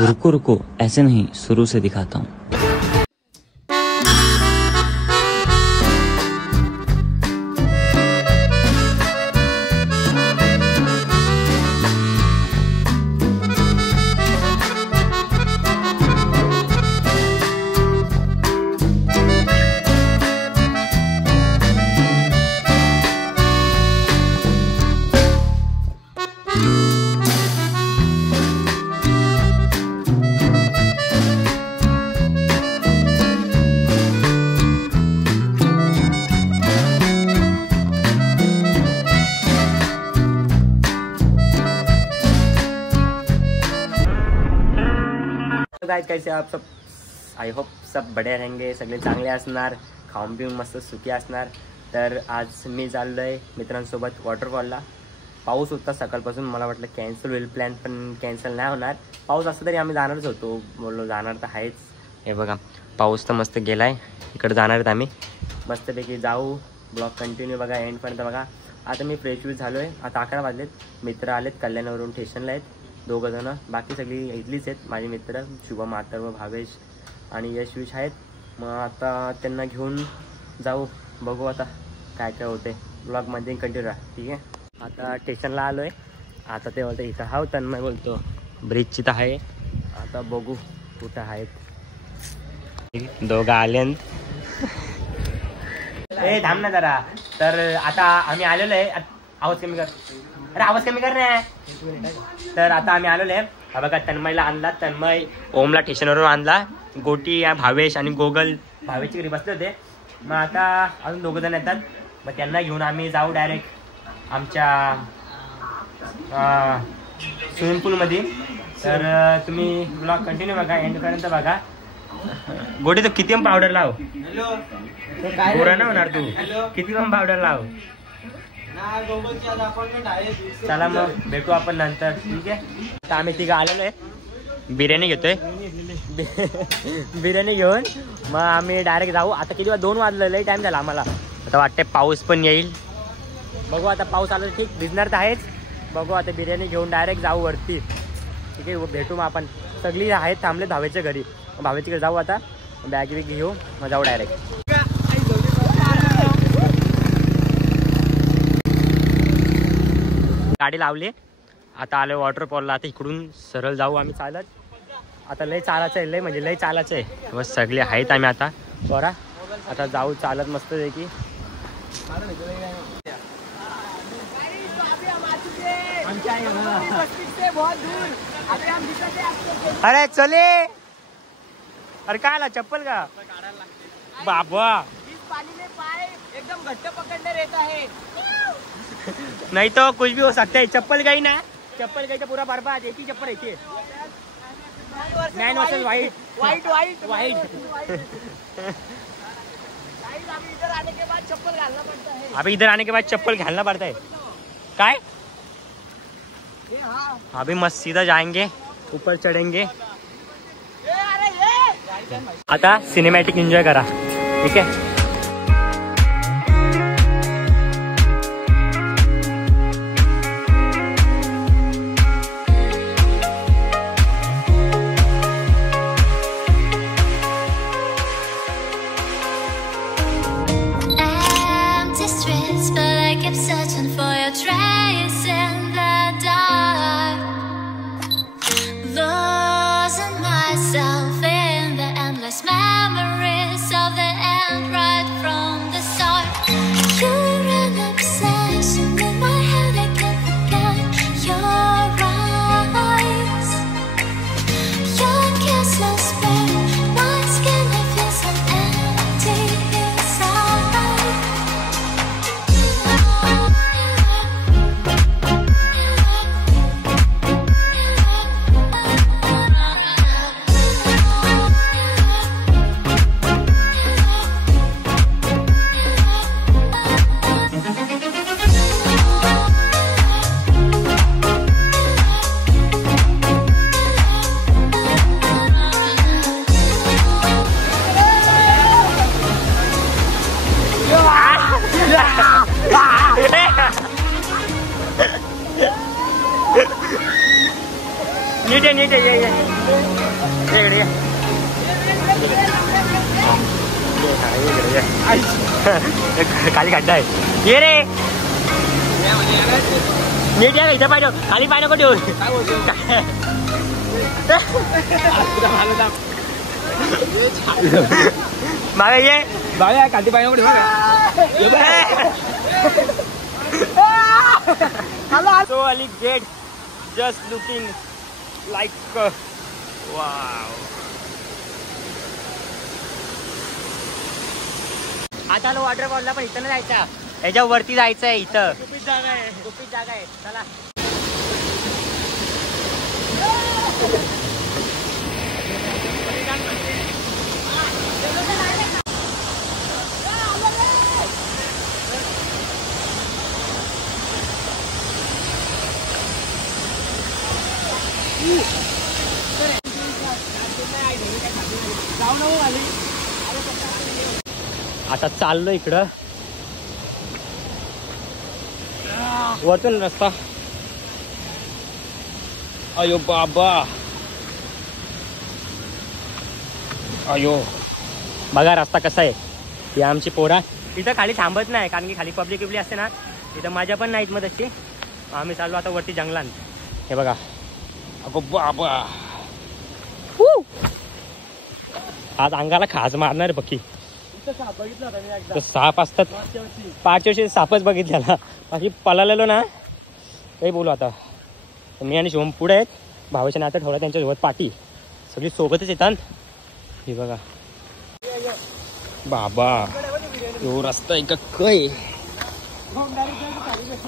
रुको रुको, ऐसे नहीं, शुरू से दिखाता हूँ। गाइस कैसे आप सब, आय होप सब बडे रहेंगे, सगळे चांगले असणार, खाऊन पिऊन मस्त सुखी असणार। तर आज मी चाललो आहे मित्रांसोबत वॉटरफॉलला। पाऊस होता सकाळपासून, मला वाटलं कॅन्सल होईल प्लॅन, पण कॅन्सल नाही होणार। पाऊस असं तरी आम्ही जाणारच होतो, बोललो जाणार तर आहेच। हे बघा पाऊस तर मस्त गेलाय, इकडे जाणार आहेत आम्ही, मस्तपैकी जाऊ। ब्लॉग कंटिन्यू बघा, एंडपर्यंत बघा। आता मी फ्रेश व्यूज झालो आहे, आता 11 वाजलेत, मित्र आलेत कल्याणवरून स्टेशनला आहेत, 2 जण, बाकी सगळी इथलीच आहेत माझे मित्र, शुभम, अथर्व, भावेश आणि यश विश आहेत। मग आता त्यांना घेऊन जाऊ, बघू आता काय काय होते। ब्लॉगमध्ये कंटिन्यू राहा, ठीक आहे। आता स्टेशनला आलो आहे, आता ते बोलतो इथं हा, तन्मय बोलतो ब्रिजची तर आहे, आता बघू कुठं आहेत। दोघं आले, ए थांब ना जरा। तर आता आम्ही आलेलो आहे, आवाज कमी कर, अरे आवाज कमी कर ना। तर आता आम्ही आलेलो आहे, हा बघा तन्मयला आणला, तन्मय ओमला स्टेशनवरून आणला, गोटी, भावेश आणि गोगल भावेशची घरी बसले होते। मग आता अजून 2 जण येतात, मग त्यांना घेऊन आम्ही जाऊ डायरेक्ट आमच्या स्विमिंग पूलमध्ये। तर तुम्ही ब्लॉग कंटिन्यू बघा, एंडपर्यंत बघा। गोटी तर किती पण पावडर लाव, गोरा नाही होणार तू, किती पण पावडर लाव। चला मग भेटू आपण नंतर, ठीक आहे। आता आम्ही तिघं आलेलो आहे, बिर्याणी घेतोय, बिर्याणी घेऊन मग आम्ही डायरेक्ट जाऊ। आता किती 2 वाजलेलं टाइम झाला आम्हाला, आता वाटते पाऊस पण येईल, बघू आता पाऊस आला तर ठीक, भिजणार तर आहेच, बघू आता बिर्याणी घेऊन डायरेक्ट जाऊ वरती, ठीक आहे। भेटू मग आपण, सगळी आहेत थांबले भावेच्या घरी, भावेच्या घरी जाऊ आता, बॅग बिग घेऊ मग जाऊ डायरेक्ट। गाडी लावली, आता आलो वॉटरफॉलला, आता इकडून सरळ जाऊ आम्ही चालत। आता लय चालायचं आहे, लय म्हणजे लय चालायचं आहे, बस सगळे आहेत आम्ही आता बरा, आता जाऊ चालत मस्त पैकी। अरे चले, अरे काय आला चप्पल का बाबा, पानी में पाए एकदम घट्ट पकड़ने रहता है, नहीं तो कुछ भी हो सकता है। चप्पल गई ना, चप्पल गई तो पूरा बर्बाद, एक ही चप्पल रहती है, man versus white, white white white. अभी इधर आने के बाद चप्पल घालना पड़ता है, अभी इधर आने के बाद चप्पल घालना पड़ता है, काय अभी मस्त सीधा जाएंगे, ऊपर चढ़ेंगे। आता सिनेमॅटिक एन्जॉय करा, ठीक आहे। Searching for your trace in the dark, losing myself in the endless memories of the end. खाली खड्डा आहे. ये रे नीट या इथं पाय खाली पाय नको ठेवून. मागा ये बाळा खाली पाय नको ठेवू. So Ali gate just looking like wow. आता आलो वॉटरफॉलला, पण इथं नाही जायचं, याच्या वरती जायचं आहे. इथं गुपित जागा आहे. चला आता चाललो इकडं वरतून रस्ता. अयो बाबा, अयो बघा रस्ता कसा आहे. ही आमची पोरा इथं खाली थांबत नाही, कारण की खाली पब्लिक बिब्लिक असते ना, इथं मजा पण नाहीत मग तशी. आम्ही चाललो आता वरती जंगलात. हे बघा अगो बाबा, आज अंगाला खाज मारणार पक्की. साप असतात, पाचशे वर्षी सापच बघितलेला, बाकी पळालेलो ना काही बोलू. आता मी आणि शिवम पुढे आहेत, भावाच्या नात्यात ठेवला त्यांच्यासोबत पाठी, सगळी सोबतच येतात. हे बघा बाबा, यो रस्ता आहे का काय.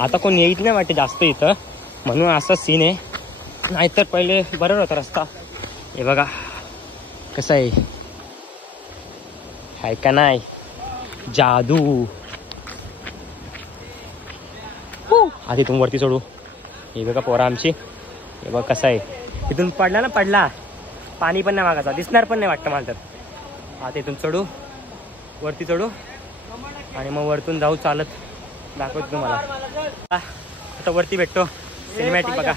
आता कोण येत नाही वाटते जास्त इथं, म्हणून असा सीन आहे. नाहीतर पहिले बरोबर होता रस्ता. हे बघा कसं आहे का नाही, जादू. आधी इथून वरती चढू. हे बघा पोरा आमची. हे बघा कसं आहे, इथून पडला ना, पडला पाणी पण नाही मागायचा, दिसणार पण नाही वाटतं मला तर. आता इथून चढू, वरती चढू आणि मग वरतून जाऊ चालत, दाखवतो तुम्हाला. आता वरती भेटतो, सिनेमॅटिक बघा.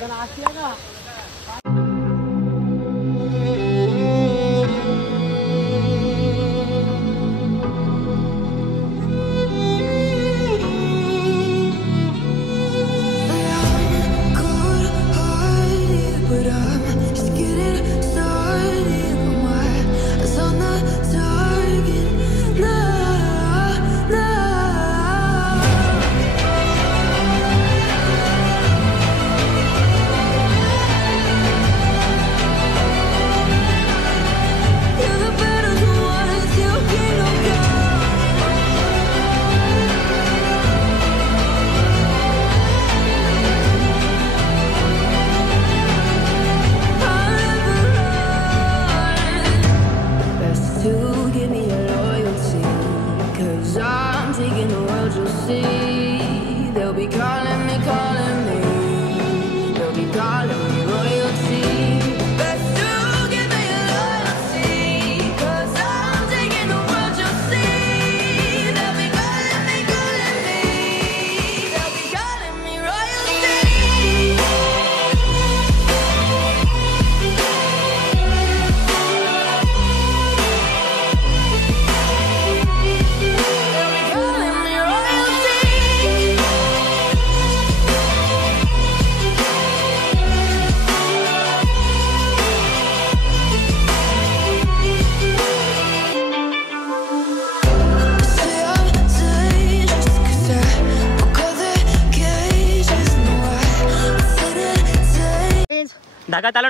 ढगात आलो,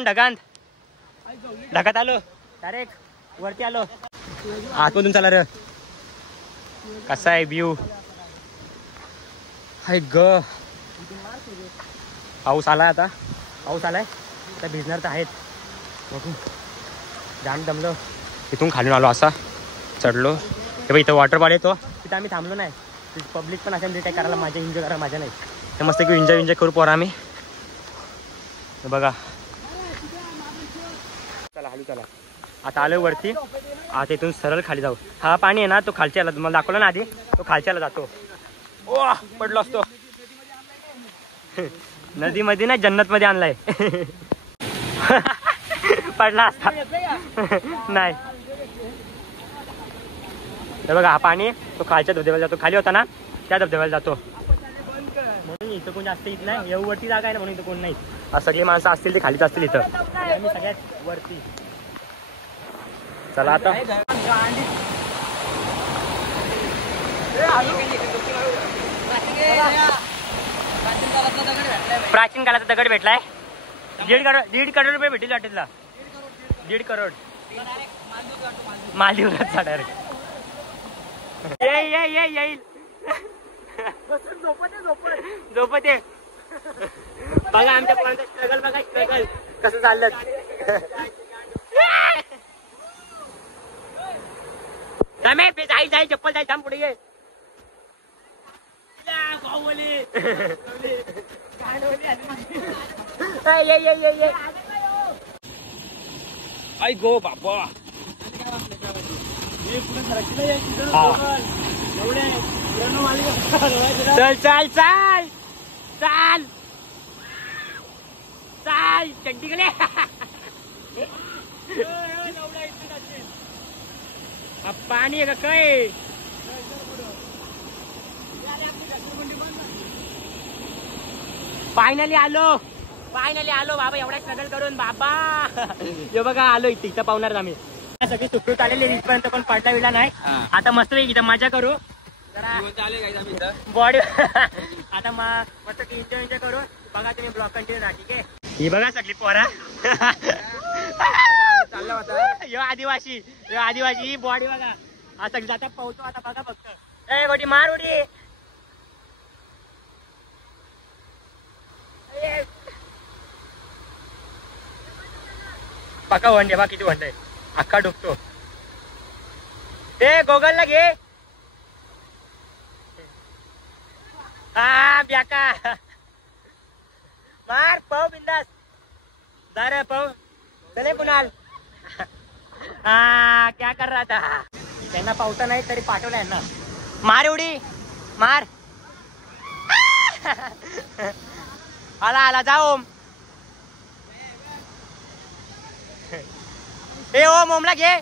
ढगात आलो, डायरेक्ट वरती आलो. आतमधून चला रे. कसा आहे व्ह्यू. हाय ग, पाऊस आलाय, आता पाऊस आलाय, तर भिजणार तर आहेत. बघू, जाम दमलो. इथून खालून आलो, असा चढलो. हे बघ इथं वॉटरफॉल येतो, तिथं आम्ही थांबलो नाही. पब्लिक पण असेल काय करायला, माझ्या एन्जॉय करायला माझ्या नाही, तर मस्त की एन्जॉय करू पोरा आम्ही. बघा चला हलू, चला आता आलो वरती. आता इथून सरळ खाली जाऊ. हा पाणी आहे ना, तो खालच्याला तुम्हाला दाखवला ना आधी, तो खालच्याला जातो. ओ पडलो असतो. नदीमध्ये नाही, जन्नत मध्ये आणलाय. पडला असता नाही. हे बघा हा पाणी तो खालच्या धबधब्याला जातो, खाली होता ना त्या धबधब्याला जातो. म्हणून इथं कोण जास्त येत नाही, एवढी वरती जागा आहे ना म्हणून इथं कोण नाही. सगळी माणसं असतील ते खालीच असतील इथं. आम्ही सगळ्यात वरती. चला आता प्राचीन काळाचा दगड भेटलाय. 1.5 करोड रुपये भेटेल वाटेल. 1.5 करोड मालदीवचा डायरेक्ट. येईल झोपत आहे. बघा आमच्या पोरांचं स्ट्रगल, बघा स्ट्रगल कसं चाललं. जाई चप्पल जाई थांब पुढे ये. आई गो बाबा. चल चाल चाल चाल चाल चंडीगडे. पाणी आहे का काय. फायनली आलो बाबा, एवढा स्ट्रगल करून बाबा. हे बघा आलो इथं पाहुणार आम्ही. सगळी सुखरूप आलेली इथपर्यंत पण पडला विला नाही. आता मस्त इथं मजा करू जरा बॉडी. आता मस्त एन्जॉय करू. बघा तुम्ही ब्लॉग कंटिन्यू राहा, ठीक आहे. ही बघा सगळी पोरा. यो आदिवासी बॉडी बघा. हा सगळी जाता पावतो आता बघा फक्त. ए गोटी मार उडी. पका वंडे बा किती वंडे अख्खा डुबतो. ए गोगलला घे. हा ब्याका मार पाव बिंदास. जरा पाव चले कुणाल. हा क्या कर रहा था. त्यांना पावता नाही तरी पाठवलं यांना. मार उडी मार. आला जाओ. ए ओ मोमला घे.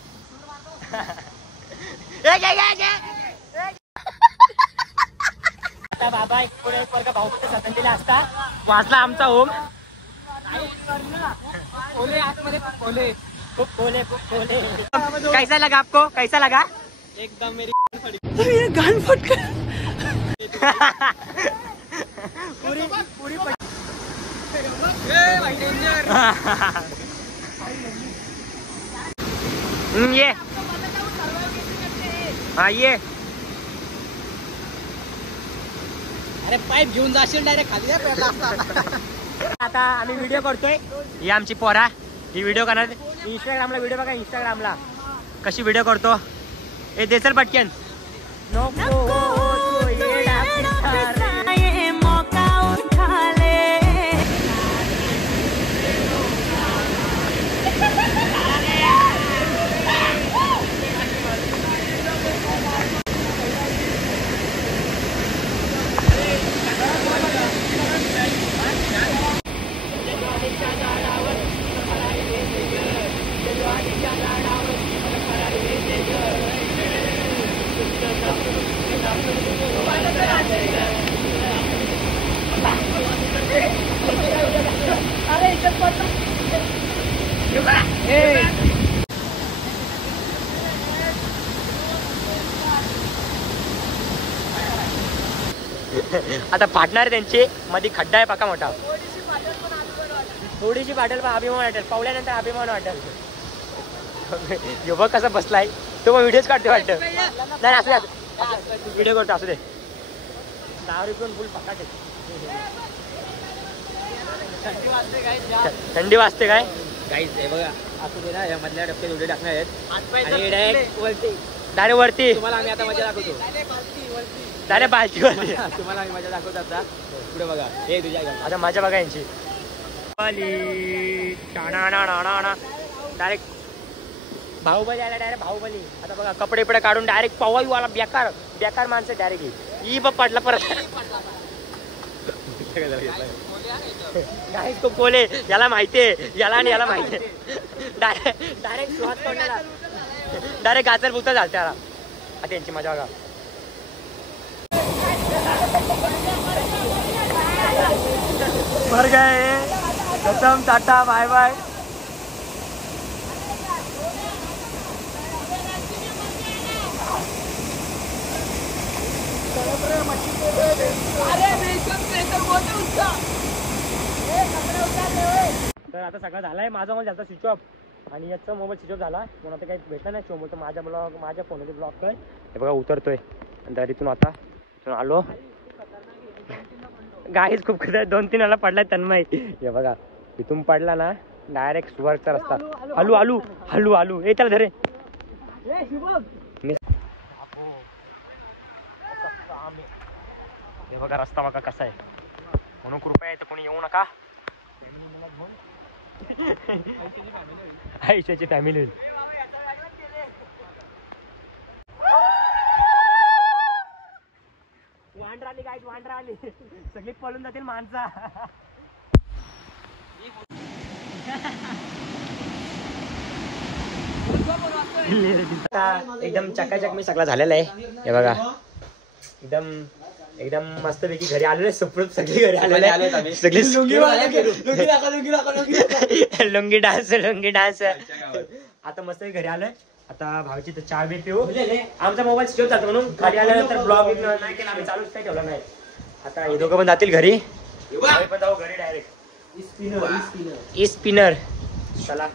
बाबा एक वर्ग भाऊ सतंजीला असता वाचला आमचा ओम. खूप खोले. कैसा लगा आपको, कैसा लगा. एकदम मेरी गान फट पूरी ये हा ये. अरे पाईप घेऊन जाशील डायरेक्ट खाली. आता आम्ही व्हिडिओ करतोय. ही आमची पोरा ही व्हिडिओ करणार. इंस्टाग्रामला व्हिडिओ बघा. इंस्टाग्रामला कशी व्हिडिओ करतो. हे देसल पटकन. आता फाटणार त्यांची मध्ये खड्डा आहे पका मोठा. थोडीशी पाटल पण अभिमान वाटेल. पावल्यानंतर अभिमान वाटेल. युवक कसा बसलाय तो. मग व्हिडिओच काढते वाटतं. नाही असू दे व्हिडिओ करतो असू दे. 10 रुपये फुल पकाटे. थंडी वाजते काय काहीच आहे बघा. असू दे ना. या मधल्या डबक्यात व्हिडिओ टाकणार आहेत आणि डायरेक्ट वरती. तुम्हाला आम्ही आता मजा दाखवतो. डायरेक्ट बालटीवरती तुम्हाला आम्ही मजा दाखवतो. आता पुढे बघा. हे तुझ्या आता मजा बघा यांची. डायरेक्ट बाहुबली आला. डायरेक्ट बाहुबली. आता बघा कपडे पडे काढून डायरेक्ट पवाई वाला. बेकार माणसं डायरेक्ट ही बघ पडला परत. डायरेक्ट तो कोले. याला माहितीये. याला आणि याला माहितीये. डायरेक्ट श्वास तोंडाला. डायरेक्ट गाजर भुता झाला त्याला. आता यांची मजा बघा. मर गए. खतम. Tata bye bye. तर आता सगळं झालाय. माझा मोबाईल झाला स्विच ऑफ आणि याचा मोबाईल स्विच ऑफ झाला म्हणून आता काही भेटला नाही शो. तर माझ्या फोनमध्ये ब्लॉक कर. हे बघा उतरतोय आणि इथून आता इथून आलो. गाईच खूप खतरनाक 2-3 वेळा पडलाय तन्मय. हे बघा इथून पडला ना डायरेक्ट स्वर्गचा रस्ता. आलू आलू हलू आलू. हे त्याला धरे. हे बघा रस्ता बघा कसा आहे. म्हणून कृपया इथं कोणी येऊ नका. आयुष्याची फॅमिली होईल. वांढरा आली काय वांढरा आली. सगळी पळून जातील माणसा. एकदम चकाचक मी सगळं झालेलं आहे. हे बघा एकदम एकदम मस्त पैकी घरी आलेले. सुप्रत सगळी घरी आलेले. सगळी लुंगी डान्स. आता मस्त घरी आलोय. आता भाऊची तर चहा बी पिऊ. आमचा मोबाईल स्विच ऑफ जातो म्हणून खाली आल्यानंतर ब्लॉग नाही केला आम्ही. चालूच काही ठेवला नाही. आता हे दोघं पण जातील घरी. पण जाऊ घरी डायरेक्ट. ई स्पिनर चला.